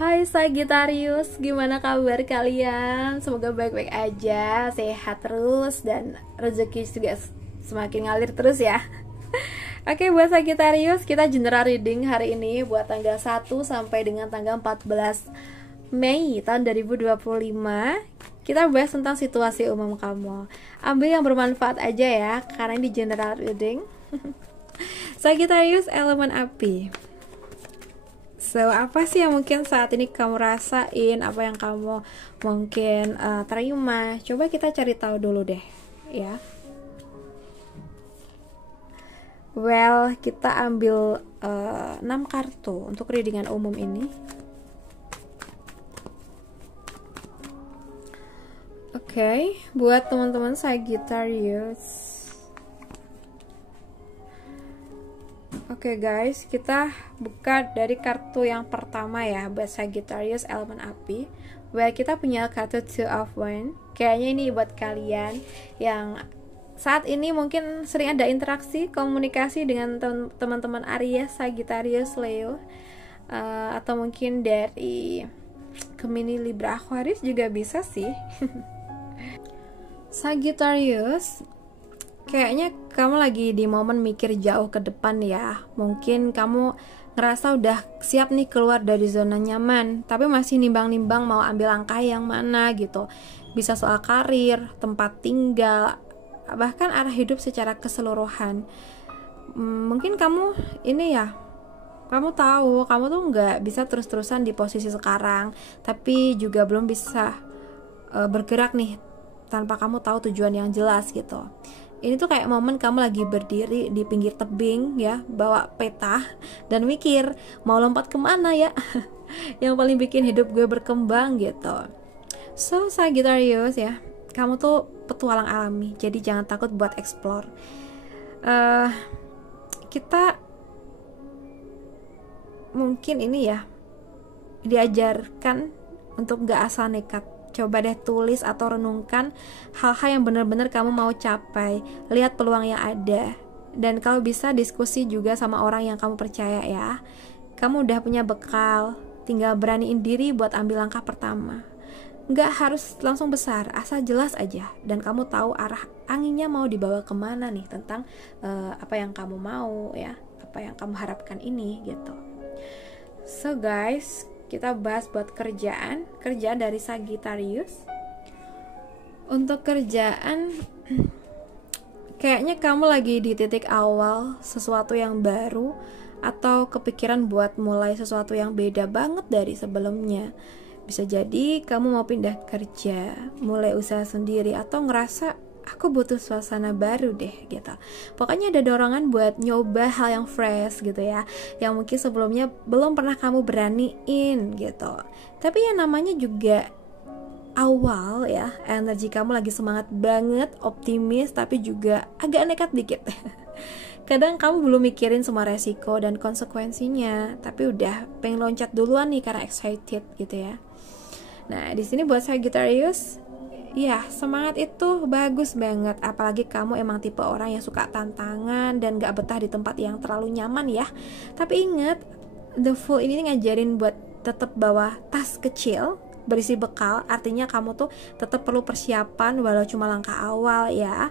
Hai Sagittarius, gimana kabar kalian? Semoga baik-baik aja, sehat terus, dan rezeki juga semakin ngalir terus ya. Oke, buat Sagittarius, kita general reading hari ini buat tanggal 1 sampai dengan tanggal 14 Mei tahun 2025. Kita bahas tentang situasi umum kamu. Ambil yang bermanfaat aja ya, karena ini general reading. Sagittarius elemen api. So, apa sih yang mungkin saat ini kamu rasain? Apa yang kamu mungkin terima? Coba kita cari tahu dulu deh, ya. Well, kita ambil 6 kartu untuk readingan umum ini. Oke, buat teman-teman Sagittarius. Oke guys, kita buka dari kartu yang pertama ya, buat Sagittarius elemen api. Well, kita punya kartu Two of Wands. Kayaknya ini buat kalian yang saat ini mungkin sering ada interaksi, komunikasi dengan teman-teman Aries, Sagittarius, Leo, atau mungkin dari Gemini, Libra, Aquarius juga bisa sih. Sagittarius, kayaknya kamu lagi di momen mikir jauh ke depan ya. Mungkin kamu ngerasa udah siap nih keluar dari zona nyaman, tapi masih nimbang-nimbang mau ambil langkah yang mana gitu. Bisa soal karir, tempat tinggal, bahkan arah hidup secara keseluruhan. Mungkin kamu ini ya, kamu tahu kamu tuh nggak bisa terus-terusan di posisi sekarang, tapi juga belum bisa bergerak nih tanpa kamu tahu tujuan yang jelas gitu. Ini tuh kayak momen kamu lagi berdiri di pinggir tebing ya, bawa peta dan mikir mau lompat kemana ya. Yang paling bikin hidup gue berkembang gitu. So Sagittarius ya, kamu tuh petualang alami, jadi jangan takut buat explore. Kita mungkin ini ya diajarkan untuk gak asal nekat. Coba deh tulis atau renungkan hal-hal yang benar-benar kamu mau capai. Lihat peluang yang ada. Dan kalau bisa diskusi juga sama orang yang kamu percaya ya. Kamu udah punya bekal, tinggal beraniin diri buat ambil langkah pertama. Nggak harus langsung besar, asal jelas aja. Dan kamu tahu arah anginnya mau dibawa kemana nih, tentang apa yang kamu mau ya, apa yang kamu harapkan ini gitu. So guys, kita bahas buat kerjaan dari Sagittarius. Untuk kerjaan, kayaknya kamu lagi di titik awal sesuatu yang baru, atau kepikiran buat mulai sesuatu yang beda banget dari sebelumnya. Bisa jadi kamu mau pindah kerja, mulai usaha sendiri, atau ngerasa aku butuh suasana baru deh gitu. Pokoknya ada dorongan buat nyoba hal yang fresh gitu ya, yang mungkin sebelumnya belum pernah kamu beraniin gitu. Tapi yang namanya juga awal ya, energi kamu lagi semangat banget, optimis, tapi juga agak nekat dikit. Kadang kamu belum mikirin semua resiko dan konsekuensinya, tapi udah pengen loncat duluan nih karena excited gitu ya. Nah, di sini buat Sagittarius, ya, semangat itu bagus banget. Apalagi kamu emang tipe orang yang suka tantangan dan gak betah di tempat yang terlalu nyaman ya. Tapi ingat, The Fool ini ngajarin buat tetap bawa tas kecil berisi bekal. Artinya kamu tuh tetap perlu persiapan walau cuma langkah awal ya.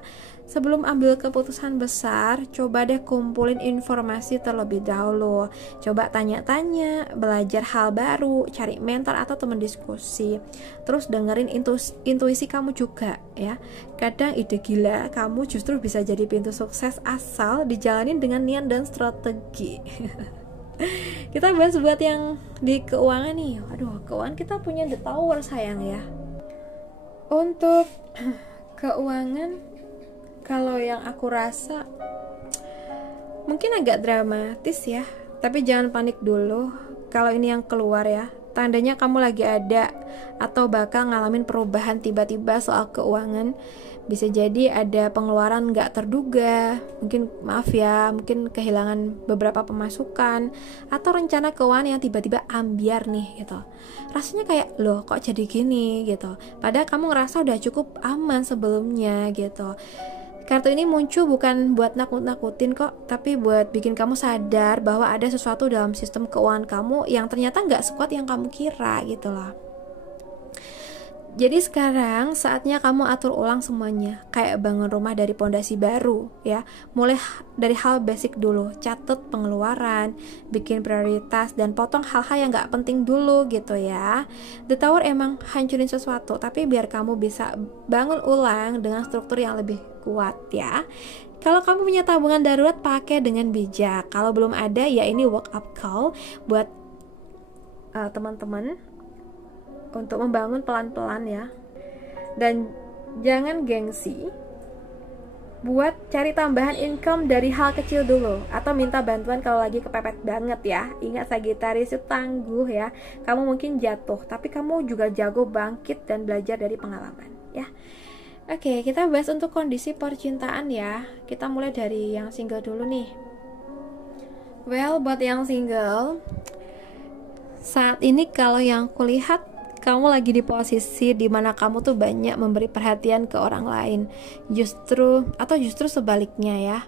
Sebelum ambil keputusan besar, coba deh kumpulin informasi terlebih dahulu. Coba tanya-tanya, belajar hal baru, cari mentor atau teman diskusi. Terus dengerin intuisi kamu juga ya. Kadang ide gila kamu justru bisa jadi pintu sukses asal dijalanin dengan niat dan strategi. Kita bahas buat yang di keuangan nih. Aduh, keuangan kita punya The Tower sayang ya. Untuk keuangan, kalau yang aku rasa mungkin agak dramatis ya, tapi jangan panik dulu. Kalau ini yang keluar ya, tandanya kamu lagi ada atau bakal ngalamin perubahan tiba-tiba soal keuangan. Bisa jadi ada pengeluaran gak terduga, mungkin mungkin kehilangan beberapa pemasukan, atau rencana keuangan yang tiba-tiba ambiar nih gitu. Rasanya kayak, loh kok jadi gini gitu, padahal kamu ngerasa udah cukup aman sebelumnya gitu. Kartu ini muncul bukan buat nakut-nakutin kok, tapi buat bikin kamu sadar bahwa ada sesuatu dalam sistem keuangan kamu yang ternyata nggak sekuat yang kamu kira gitu loh. Jadi sekarang saatnya kamu atur ulang semuanya, kayak bangun rumah dari pondasi baru ya. Mulai dari hal basic dulu, catat pengeluaran, bikin prioritas, dan potong hal-hal yang gak penting dulu gitu ya. The Tower emang hancurin sesuatu, tapi biar kamu bisa bangun ulang dengan struktur yang lebih kuat ya. Kalau kamu punya tabungan darurat, pakai dengan bijak. Kalau belum ada, ya ini wake up call buat teman-teman untuk membangun pelan-pelan ya. Dan jangan gengsi buat cari tambahan income dari hal kecil dulu, atau minta bantuan kalau lagi kepepet banget ya. Ingat, Sagittarius itu tangguh ya. Kamu mungkin jatuh, tapi kamu juga jago bangkit dan belajar dari pengalaman ya. Oke, kita bahas untuk kondisi percintaan ya. Kita mulai dari yang single dulu nih. Well, buat yang single, saat ini kalau yang kulihat, kamu lagi di posisi dimana kamu tuh banyak memberi perhatian ke orang lain, justru sebaliknya ya.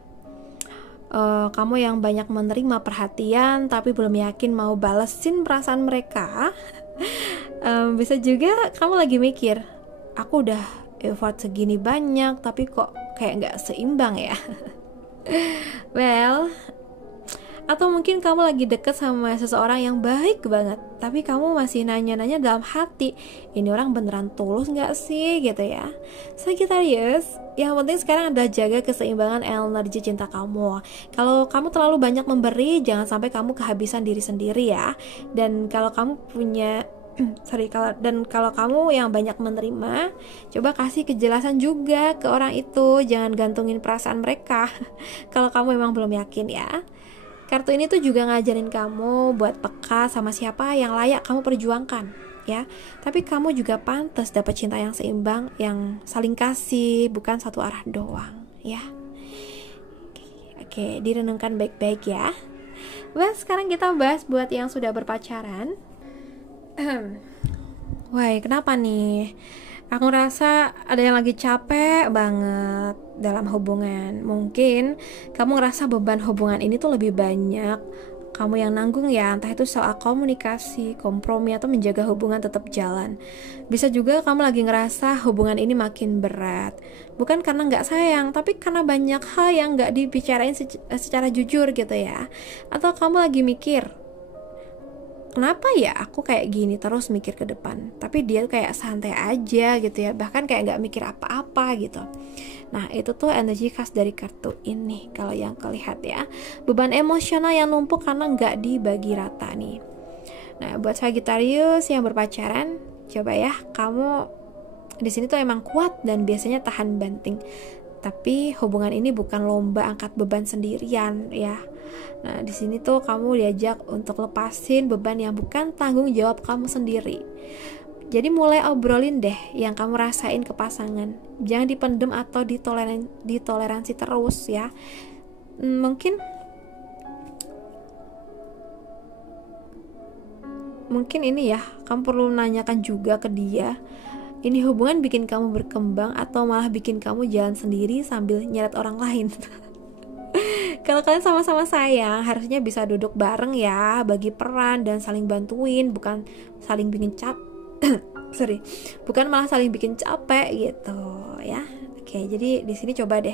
Kamu yang banyak menerima perhatian tapi belum yakin mau balesin perasaan mereka. Bisa juga kamu lagi mikir, aku udah effort segini banyak tapi kok kayak gak seimbang ya. Well, atau mungkin kamu lagi deket sama seseorang yang baik banget, tapi kamu masih nanya-nanya dalam hati, ini orang beneran tulus gak sih gitu ya. Sagittarius, yang penting sekarang adalah jaga keseimbangan energi cinta kamu. Kalau kamu terlalu banyak memberi, jangan sampai kamu kehabisan diri sendiri ya. Dan kalau kamu punya kalau kamu yang banyak menerima, coba kasih kejelasan juga ke orang itu, jangan gantungin perasaan mereka kalau kamu memang belum yakin ya. Kartu ini tuh juga ngajarin kamu buat peka sama siapa yang layak kamu perjuangkan ya. Tapi kamu juga pantas dapat cinta yang seimbang, yang saling kasih, bukan satu arah doang ya. Oke, direnungkan baik-baik ya. Well, sekarang kita bahas buat yang sudah berpacaran. Wah, kenapa nih? Aku ngerasa ada yang lagi capek banget dalam hubungan. Mungkin kamu ngerasa beban hubungan ini tuh lebih banyak kamu yang nanggung ya, entah itu soal komunikasi, kompromi, atau menjaga hubungan tetap jalan. Bisa juga kamu lagi ngerasa hubungan ini makin berat, bukan karena gak sayang, tapi karena banyak hal yang gak dibicarain secara jujur gitu ya. Atau kamu lagi mikir, kenapa ya aku kayak gini terus mikir ke depan, tapi dia kayak santai aja gitu ya, bahkan kayak gak mikir apa-apa gitu. Nah, itu tuh energi khas dari kartu ini kalau yang kelihat ya. Beban emosional yang numpuk karena gak dibagi rata nih. Nah, buat Sagittarius yang berpacaran, coba ya, kamu di sini tuh emang kuat dan biasanya tahan banting. Tapi hubungan ini bukan lomba angkat beban sendirian ya. Nah, di sini tuh kamu diajak untuk lepasin beban yang bukan tanggung jawab kamu sendiri. Jadi mulai obrolin deh yang kamu rasain ke pasangan. Jangan dipendem atau ditoleransi terus ya. Mungkin ini ya, kamu perlu nanyakan juga ke dia, ini hubungan bikin kamu berkembang atau malah bikin kamu jalan sendiri sambil nyeret orang lain. Kalau kalian sama-sama sayang, harusnya bisa duduk bareng ya, bagi peran dan saling bantuin, bukan saling bikin bukan malah saling bikin capek gitu ya. Oke, jadi di sini coba deh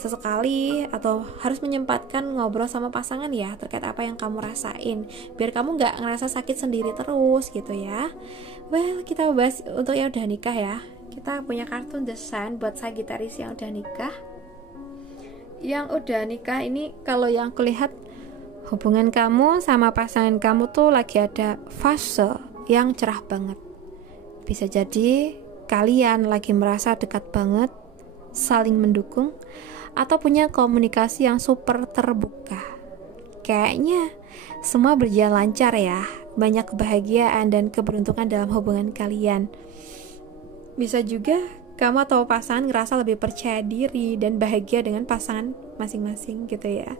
sesekali atau harus menyempatkan ngobrol sama pasangan ya terkait apa yang kamu rasain, biar kamu nggak ngerasa sakit sendiri terus gitu ya. Well, kita bahas untuk yang udah nikah ya. Kita punya kartu The Sun buat Sagittarius yang udah nikah. Yang udah nikah ini, kalau yang kulihat, hubungan kamu sama pasangan kamu tuh lagi ada fase yang cerah banget. Bisa jadi kalian lagi merasa dekat banget, saling mendukung, atau punya komunikasi yang super terbuka. Kayaknya semua berjalan lancar ya. Banyak kebahagiaan dan keberuntungan dalam hubungan kalian. Bisa juga kamu atau pasangan ngerasa lebih percaya diri dan bahagia dengan pasangan masing-masing gitu ya.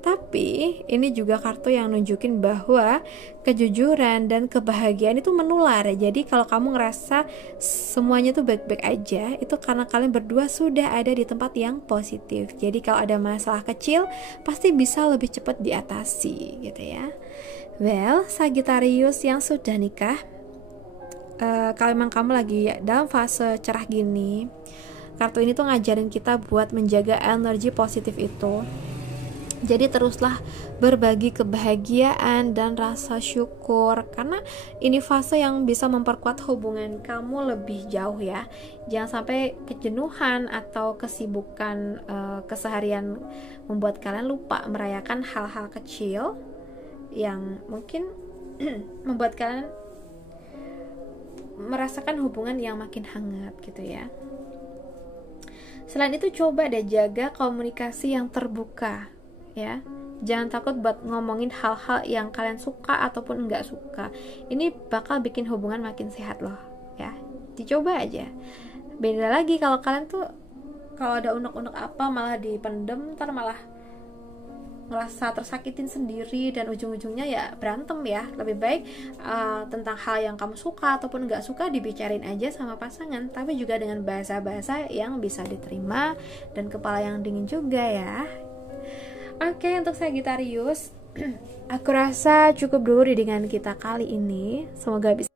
Tapi ini juga kartu yang nunjukin bahwa kejujuran dan kebahagiaan itu menular. Jadi kalau kamu ngerasa semuanya tuh baik-baik aja, itu karena kalian berdua sudah ada di tempat yang positif. Jadi kalau ada masalah kecil pasti bisa lebih cepat diatasi gitu ya. Well, Sagittarius yang sudah nikah, kalau memang kamu lagi dalam fase cerah gini, kartu ini tuh ngajarin kita buat menjaga energi positif itu. Jadi teruslah berbagi kebahagiaan dan rasa syukur, karena ini fase yang bisa memperkuat hubungan kamu lebih jauh ya. Jangan sampai kejenuhan atau kesibukan keseharian membuat kalian lupa merayakan hal-hal kecil yang mungkin membuat kalian merasakan hubungan yang makin hangat gitu ya. Selain itu coba deh jaga komunikasi yang terbuka ya. Jangan takut buat ngomongin hal-hal yang kalian suka ataupun enggak suka. Ini bakal bikin hubungan makin sehat loh ya. Dicoba aja. Beda lagi kalau kalian tuh kalau ada unek-unek apa malah dipendem, ntar malah ngerasa tersakitin sendiri dan ujung-ujungnya ya berantem ya. Lebih baik tentang hal yang kamu suka ataupun nggak suka dibicarain aja sama pasangan, tapi juga dengan bahasa-bahasa yang bisa diterima dan kepala yang dingin juga ya. Oke, untuk Sagittarius aku rasa cukup dulu dengan kita kali ini. Semoga bisa